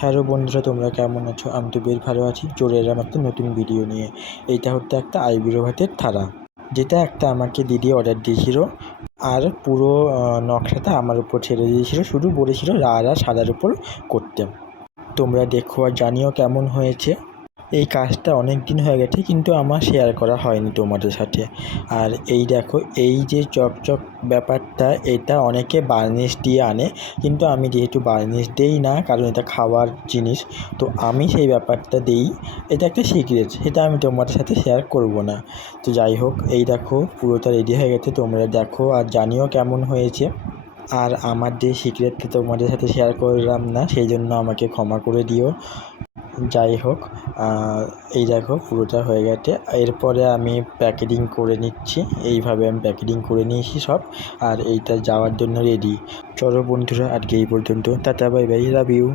Hello বন্ধুরা, তোমরা কেমন আছো? আমি তো বেশ ভালো আছি। চলে এলাম একটা নতুন ভিডিও নিয়ে। এইটা হচ্ছে একটা আইবুড়ো ভাতের থালা, যেটা একটা আমাকে দিদি অর্ডার দিয়েছিল। আর পুরো নকশাটা আমার উপর ছেড়ে দিয়েছিল, শুধু বলেছিল লাল আর সাদার উপর করতে। তোমরা দেখো আর জানিও কেমন হয়েছে। এই কাজটা অনেক দিন হয়ে গেছে, কিন্তু আমার শেয়ার করা হয়নি তোমাদের সাথে। আর এই দেখো, এই যে চকচক ব্যাপারটা, এটা অনেকে বার্নিশ দিয়ে আনে, কিন্তু আমি যেহেতু বার্নিশ দেই না, কারণ এটা খাওয়ার জিনিস, তো আমি সেই ব্যাপারটা দেই। এটা একটা সিক্রেট, সেটা আমি তোমাদের সাথে শেয়ার করব না। তো যাই হোক, এই দেখো পুরোটা রেডি হয়ে গেছে। তোমরা দেখো আর জানিও কেমন হয়েছে। আর আমার যে সিক্রেটটা তোমাদের সাথে শেয়ার করলাম না, সেই জন্য আমাকে ক্ষমা করে দিও। যাই হোক, এই দেখো পুরোটা হয়ে গেছে। এরপরে আমি প্যাকেটিং করে নিচ্ছি। এইভাবে আমি প্যাকেটিং করে নিয়েছি সব। আর এইটা যাওয়ার জন্য রেডি। চলো বন্ধুরা, আজকে এই পর্যন্ত। Tata, bye bye, love you.